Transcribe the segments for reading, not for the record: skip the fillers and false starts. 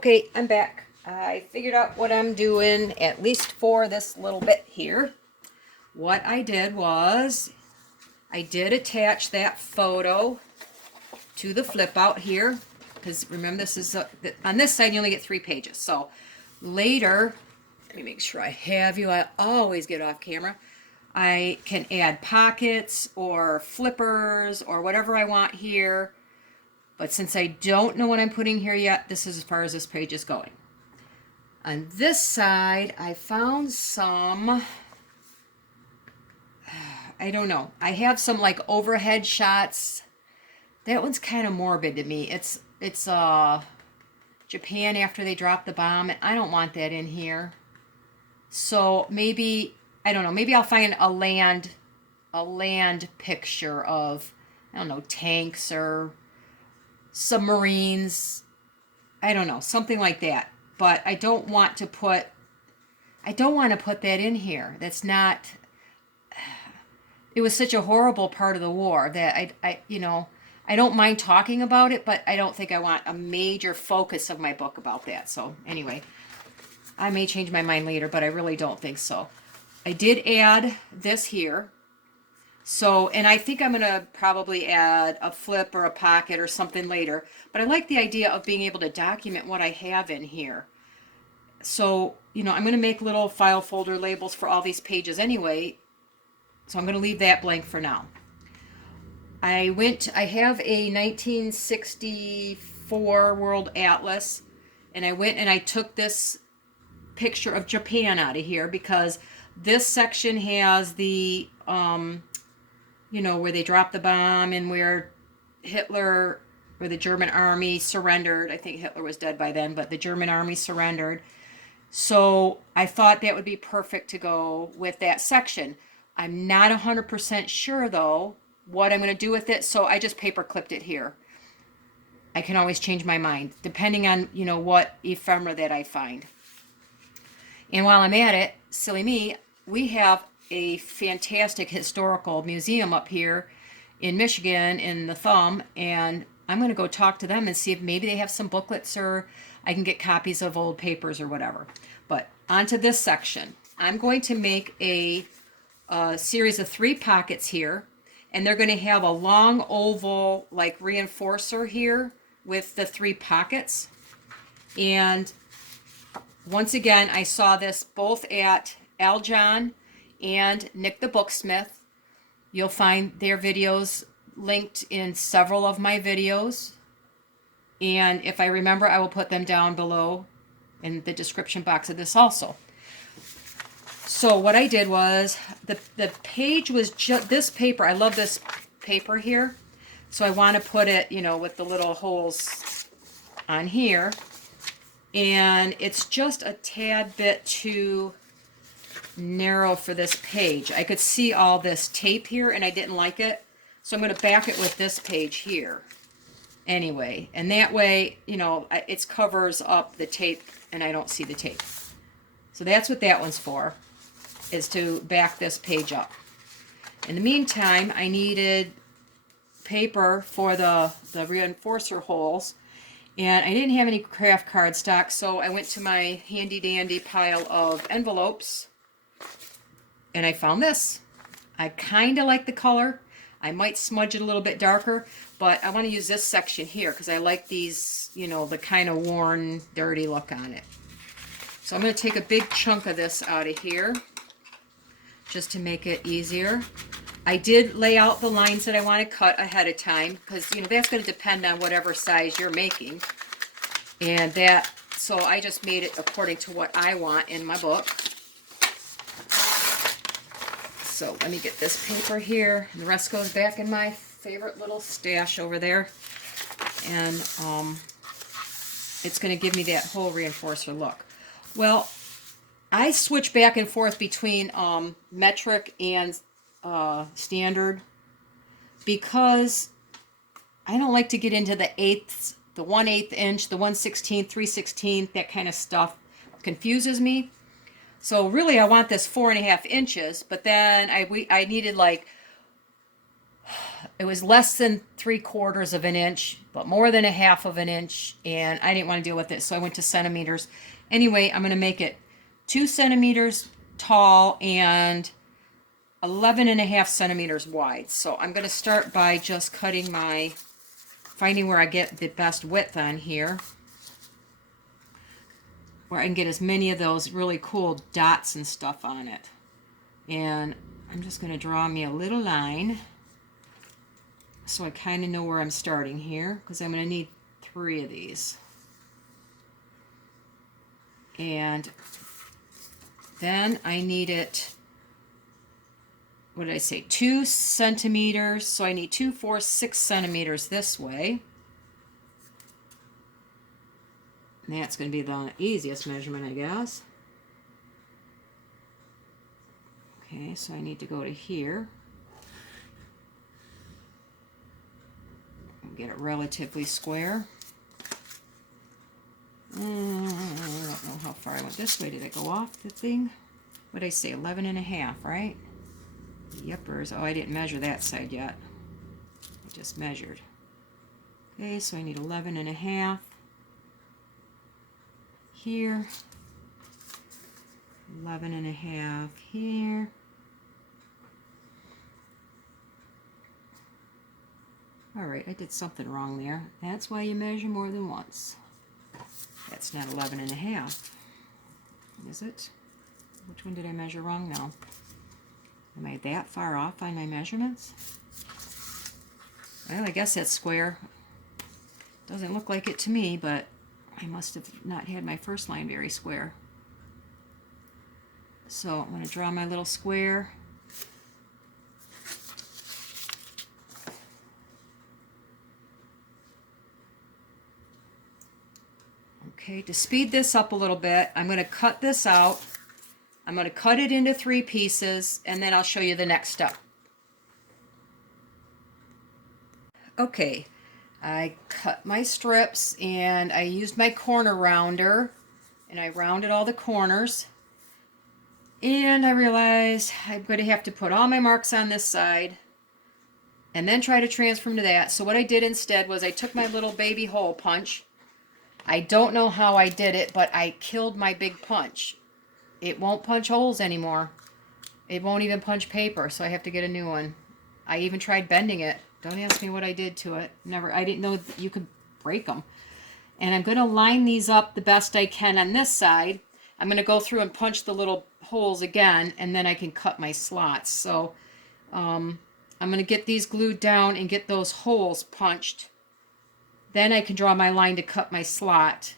Okay, I'm back. I figured out what I'm doing, at least for this little bit here. What I did was, I did attach that photo to the flip out here, because remember this is, on this side you only get 3 pages. So later, let me make sure I have you. I always get off camera. I can add pockets or flippers or whatever I want here. But since I don't know what I'm putting here yet, this is as far as this page is going. On this side, I found some, I don't know. I have some like overhead shots. That one's kind of morbid to me. It's Japan after they dropped the bomb, and I don't want that in here. So maybe, I don't know, maybe I'll find a land picture of, I don't know, tanks or submarines. I don't know, something like that. But I don't want to put that in here. That's not, it was such a horrible part of the war that I don't mind talking about it, but I don't think I want a major focus of my book about that. So anyway, I may change my mind later, but I really don't think so. I did add this here. So, and I think I'm going to probably add a flip or a pocket or something later, but I like the idea of being able to document what I have in here. So, I'm going to make little file folder labels for all these pages anyway, so I'm going to leave that blank for now. I have a 1964 World Atlas, and I went and I took this picture of Japan out of here because this section has the where they dropped the bomb and where Hitler or the German army surrendered. I think Hitler was dead by then, but the German army surrendered. So I thought that would be perfect to go with that section. I'm not 100% sure though what I'm going to do with it, so I just paper clipped it here. I can always change my mind depending on what ephemera that I find. And while I'm at it, silly me, we have a fantastic historical museum up here in Michigan in the Thumb, and I'm going to go talk to them and see if maybe they have some booklets or I can get copies of old papers or whatever. But onto this section. I'm going to make a series of 3 pockets here, and they're going to have a long oval like reinforcer here with the 3 pockets. And once again, I saw this both at Al John and Nik the Booksmith. You'll find their videos linked in several of my videos. And if I remember, I will put them down below in the description box of this also. So what I did was, the page was just this paper. I love this paper here. So I want to put it, with the little holes on here. And it's just a tad bit too narrow for this page. I could see all this tape here and I didn't like it. So I'm going to back it with this page here. Anyway, and that way, it covers up the tape and I don't see the tape. So that's what that one's for, is to back this page up. In the meantime, I needed paper for the reinforcer holes, and I didn't have any craft card stock, so I went to my handy dandy pile of envelopes and I found this. I kind of like the color. I might smudge it a little bit darker, but I want to use this section here because I like these, the kind of worn, dirty look on it. So I'm going to take a big chunk of this out of here just to make it easier. I did lay out the lines that I want to cut ahead of time because, that's going to depend on whatever size you're making. And so I just made it according to what I want in my book. So let me get this paper here. The rest goes back in my favorite little stash over there. And it's going to give me that whole reinforcer look. Well, I switch back and forth between metric and standard because I don't like to get into the eighths, the 1/8 inch, the 1/16, 3/16, that kind of stuff. Confuses me. So really I want this 4.5 inches, but then I needed like it was less than 3/4 of an inch, but more than a half of an inch, and I didn't want to deal with it, so I went to centimeters. Anyway, I'm going to make it 2 centimeters tall and 11.5 centimeters wide. So I'm going to start by just cutting finding where I get the best width on here, where I can get as many of those really cool dots and stuff on it. And I'm just going to draw me a little line so I kind of know where I'm starting here, because I'm going to need 3 of these. And then I need it, what did I say, 2 centimeters. So I need 2, 4, 6 centimeters this way. And that's going to be the easiest measurement, I guess. Okay, so I need to go to here. Get it relatively square. I don't know how far I went this way. Did I go off the thing? What did I say? 11.5, right? Yepers. Oh, I didn't measure that side yet. I just measured. Okay, so I need 11.5 here. 11.5 here. All right, I did something wrong there. That's why you measure more than once. That's not 11.5, is it? Which one did I measure wrong now? Am I that far off on my measurements? Well, I guess that's square. Doesn't look like it to me, but I must have not had my first line very square. So I'm going to draw my little square. Okay, to speed this up a little bit, I'm going to cut this out. I'm going to cut it into 3 pieces, and then I'll show you the next step. Okay, I cut my strips, and I used my corner rounder, and I rounded all the corners. And I realized I'm going to have to put all my marks on this side, and then try to transfer them to that. So what I did instead was I took my little baby hole punch. I don't know how I did it, but I killed my big punch. It won't punch holes anymore. It won't even punch paper, so I have to get a new one. I even tried bending it. Don't ask me what I did to it. Never. I didn't know that you could break them. And I'm going to line these up the best I can on this side. I'm going to go through and punch the little holes again, and then I can cut my slots. So I'm going to get these glued down and get those holes punched. Then I can draw my line to cut my slot.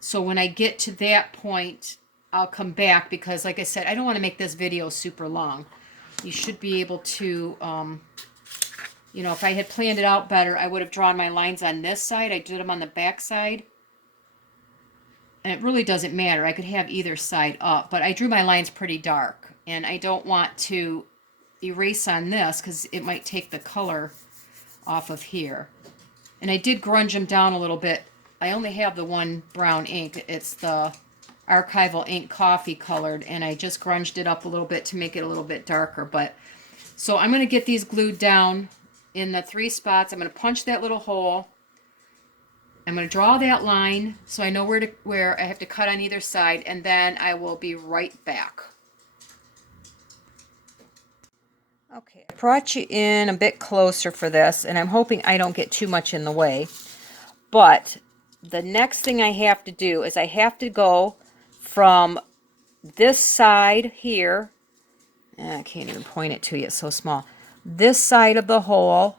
So when I get to that point, I'll come back, because like I said, I don't want to make this video super long. You should be able to, you know, if I had planned it out better, I would have drawn my lines on this side. I did them on the back side. And it really doesn't matter. I could have either side up, but I drew my lines pretty dark. And I don't want to erase on this, because it might take the color off of here. And I did grunge them down a little bit. I only have the one brown ink. It's the Archival Ink Coffee colored, and I just grunged it up a little bit to make it a little bit darker. But so I'm going to get these glued down in the 3 spots. I'm going to punch that little hole. I'm going to draw that line so I know where I have to cut on either side, and then I will be right back. Okay, I brought you in a bit closer for this, and I'm hoping I don't get too much in the way. But the next thing I have to do is I have to go from this side here. I can't even point it to you, it's so small. This side of the hole,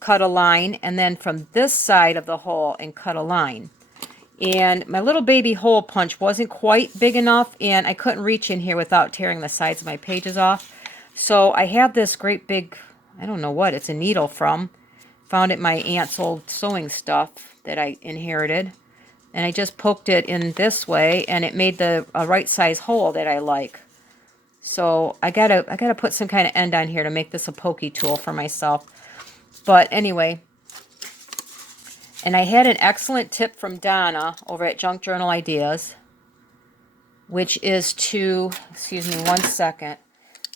cut a line, and then from this side of the hole and cut a line. And my little baby hole punch wasn't quite big enough, and I couldn't reach in here without tearing the sides of my pages off. So I have this great big, I don't know what, it's a needle from. Found it in my aunt's old sewing stuff that I inherited. And I just poked it in this way, and it made a right size hole that I like. So I gotta put some kind of end on here to make this a pokey tool for myself. But anyway, and I had an excellent tip from Donna over at Junk Journal Ideas, which is to, excuse me one second,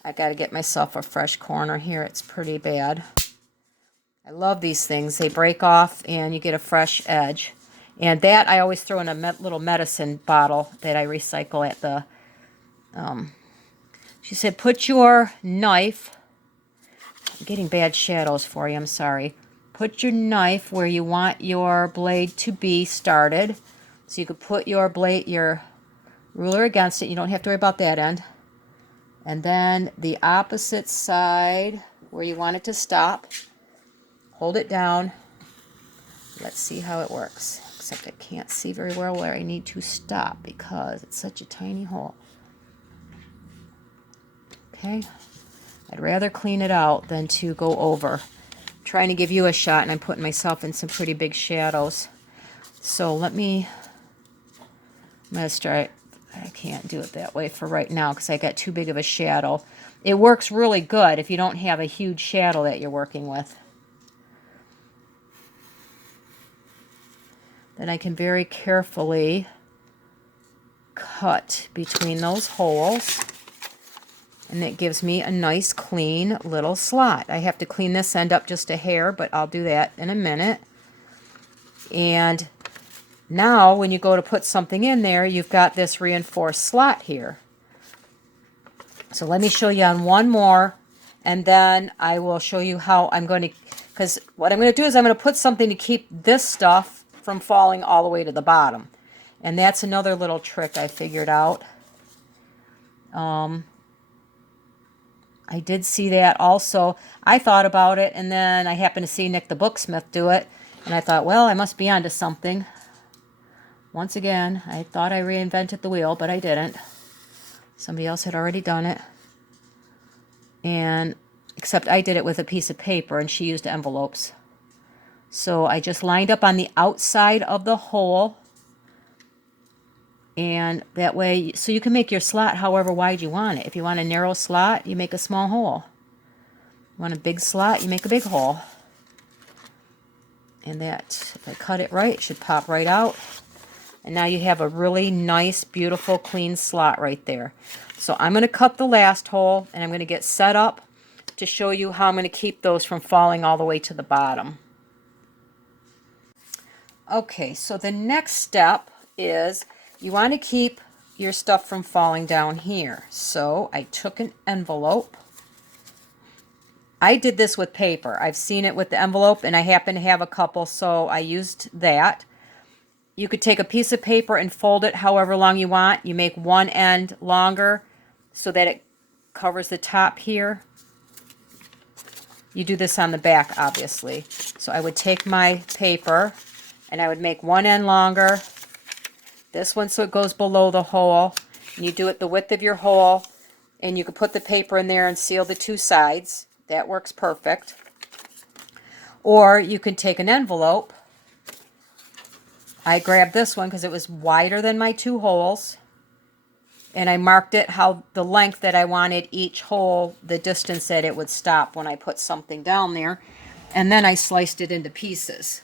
I got to get myself a fresh corner here. It's pretty bad. I love these things. They break off and you get a fresh edge. And that I always throw in a little medicine bottle that I recycle at the... she said, put your knife... I'm getting bad shadows for you, I'm sorry. Put your knife where you want your blade to be started. So you could put your ruler against it. You don't have to worry about that end. And then the opposite side where you want it to stop. Hold it down. Let's see how it works. Except I can't see very well where I need to stop because it's such a tiny hole. Okay. I'd rather clean it out than to go over. I'm trying to give you a shot and I'm putting myself in some pretty big shadows. So I'm going to start. I can't do it that way for right now because I got too big of a shadow. It works really good if you don't have a huge shadow that you're working with. Then I can very carefully cut between those holes. And it gives me a nice clean little slot. I have to clean this end up just a hair, but I'll do that in a minute. And now when you go to put something in there, you've got this reinforced slot here. So let me show you on one more, and then I will show you how I'm going to, because what I'm going to do is I'm going to put something to keep this stuff from falling all the way to the bottom. And that's another little trick I figured out. I did see that also. I thought about it, and then I happened to see Nik the Booksmith do it, and I thought, well, I must be onto something. Once again, I thought I reinvented the wheel, but I didn't. Somebody else had already done it. And except I did it with a piece of paper, and she used envelopes. So I just lined up on the outside of the hole, and that way, so you can make your slot however wide you want it. If you want a narrow slot, you make a small hole. You want a big slot, you make a big hole. And that, if I cut it right, it should pop right out. And now you have a really nice, beautiful, clean slot right there. So I'm going to cut the last hole, and I'm going to get set up to show you how I'm going to keep those from falling all the way to the bottom. Okay, so the next step is you want to keep your stuff from falling down here. So I took an envelope. I did this with paper. I've seen it with the envelope, and I happen to have a couple, so I used that. You could take a piece of paper and fold it however long you want. You make one end longer so that it covers the top here. You do this on the back, obviously. So I would take my paper, and I would make one end longer. This one so it goes below the hole. And you do it the width of your hole, and you can put the paper in there and seal the two sides. That works perfect. Or you can take an envelope. I grabbed this one because it was wider than my two holes, and I marked it how the length that I wanted each hole, the distance that it would stop when I put something down there, and then I sliced it into pieces.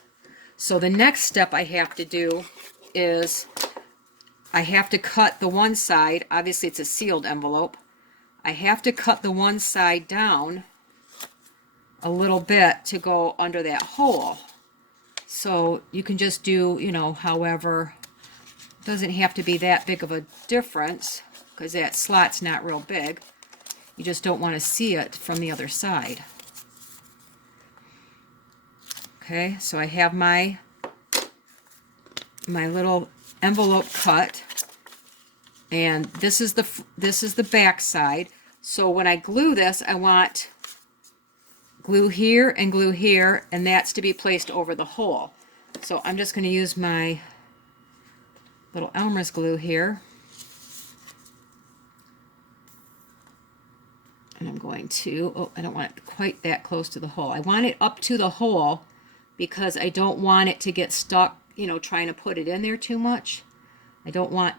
So the next step I have to do is I have to cut the one side. Obviously it's a sealed envelope. I have to cut the one side down a little bit to go under that hole. So you can just do, you know, however, doesn't have to be that big of a difference because that slot's not real big. You just don't want to see it from the other side. Okay, so I have my little envelope cut, and this is the back side. So when I glue this, I want glue here and glue here, and that's to be placed over the hole. So I'm just going to use my little Elmer's glue here, and I'm going to, oh, I don't want it quite that close to the hole. I want it up to the hole because I don't want it to get stuck, you know, trying to put it in there too much. I don't want,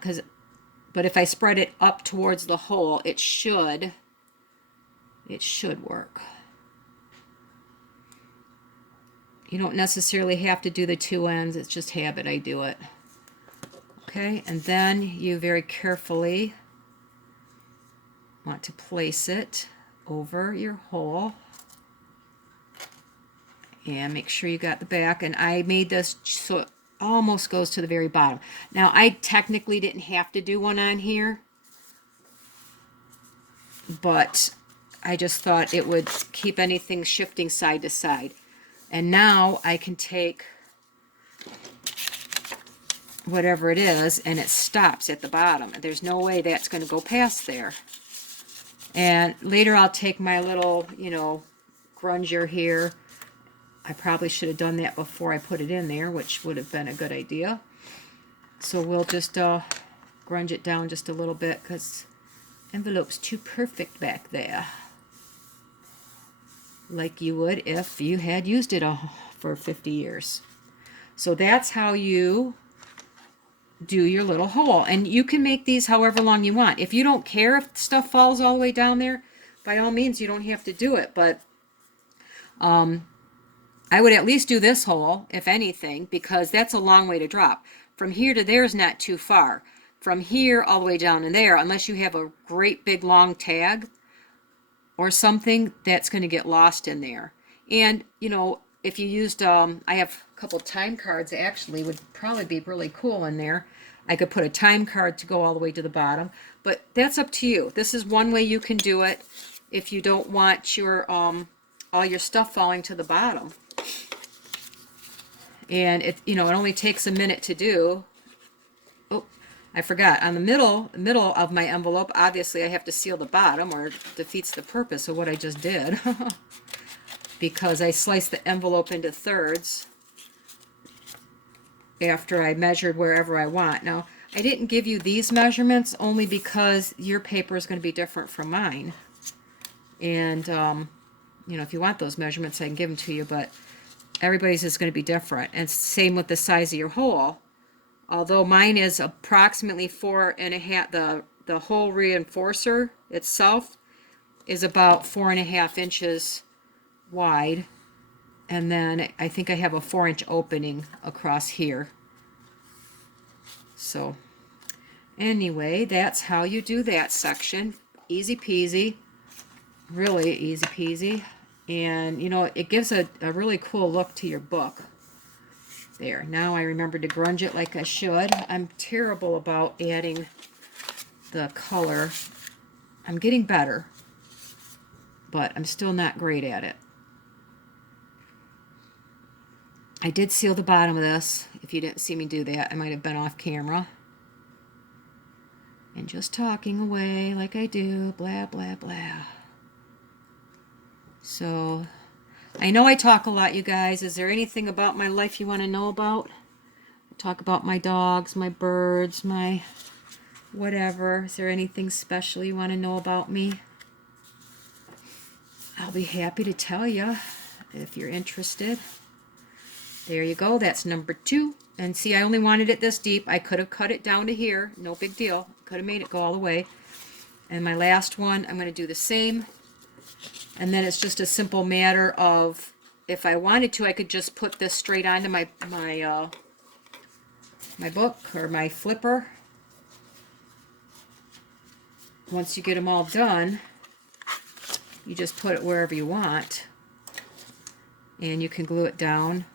but if I spread it up towards the hole, it should work. You don't necessarily have to do the two ends, it's just habit, I do it. Okay, and then you very carefully want to place it over your hole. And make sure you got the back. And I made this so it almost goes to the very bottom. Now, I technically didn't have to do one on here, but I just thought it would keep anything shifting side to side. And now I can take whatever it is, and it stops at the bottom. There's no way that's going to go past there. And later I'll take my little, you know, grunger here. I probably should have done that before I put it in there, which would have been a good idea. So we'll just grunge it down just a little bit because envelope's too perfect back there. Like you would if you had used it for 50 years. So that's how you do your little hole. And you can make these however long you want. If you don't care if stuff falls all the way down there, by all means, you don't have to do it. But I would at least do this hole, if anything, because that's a long way to drop. From here to there is not too far. From here all the way down to there, unless you have a great big long tag or something, that's going to get lost in there. And, you know, if you used, I have a couple time cards actually, would probably be really cool in there. I could put a time card to go all the way to the bottom, but that's up to you. This is one way you can do it if you don't want your all your stuff falling to the bottom. And it, you know, it only takes a minute to do. Oh, I forgot. On the middle of my envelope, obviously I have to seal the bottom or it defeats the purpose of what I just did. Because I sliced the envelope into thirds after I measured wherever I want. Now, I didn't give you these measurements only because your paper is going to be different from mine. And, you know, if you want those measurements, I can give them to you, but everybody's is going to be different. And same with the size of your hole. Although mine is approximately 4.5, the hole reinforcer itself is about 4.5 inches wide, and then I think I have a 4-inch opening across here. So anyway, that's how you do that section. Easy peasy, really easy peasy. And you know, it gives a really cool look to your book. There, now I remember to grunge it like I should. I'm terrible about adding the color. I'm getting better, but I'm still not great at it. I did seal the bottom of this. If you didn't see me do that, I might have been off camera. And just talking away like I do, blah, blah, blah. So, I know I talk a lot, you guys. Is there anything about my life you want to know about? I talk about my dogs, my birds, my whatever. Is there anything special you want to know about me? I'll be happy to tell you if you're interested. There you go. That's number 2. And see, I only wanted it this deep. I could have cut it down to here. No big deal. Could have made it go all the way. And my last one, I'm going to do the same. And then it's just a simple matter of, if I wanted to, I could just put this straight onto my book or my flipper. Once you get them all done, you just put it wherever you want. And you can glue it down.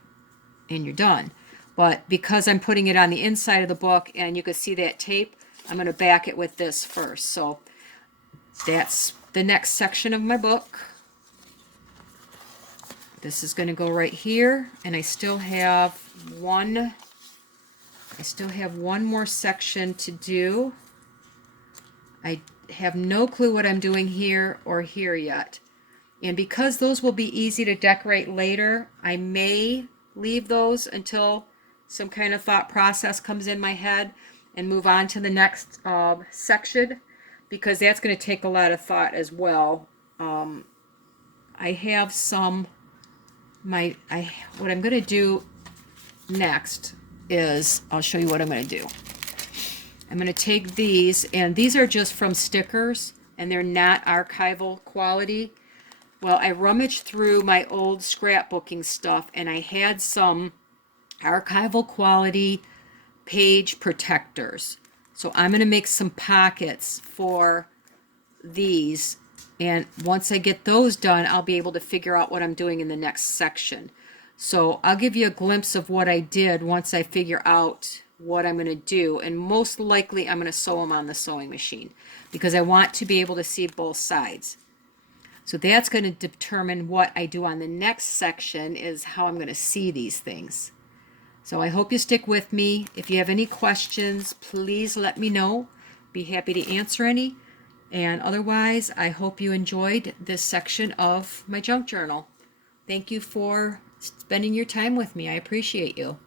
And you're done. But because I'm putting it on the inside of the book and you can see that tape, I'm going to back it with this first. So that's the next section of my book. This is going to go right here, and I still have one more section to do. I have no clue what I'm doing here or here yet. And because those will be easy to decorate later, I may leave those until some kind of thought process comes in my head and move on to the next section, because that's going to take a lot of thought as well. I have some, what I'm going to do next is, I'll show you what I'm going to do. I'm going to take these, and these are just from stickers, and they're not archival quality. Well, I rummaged through my old scrapbooking stuff, and I had some archival quality page protectors. So I'm going to make some pockets for these, and once I get those done, I'll be able to figure out what I'm doing in the next section. So I'll give you a glimpse of what I did once I figure out what I'm going to do, and most likely I'm going to sew them on the sewing machine because I want to be able to see both sides. So that's going to determine what I do on the next section, is how I'm going to see these things. So I hope you stick with me. If you have any questions, please let me know. Be happy to answer any. And otherwise, I hope you enjoyed this section of my junk journal. Thank you for spending your time with me. I appreciate you.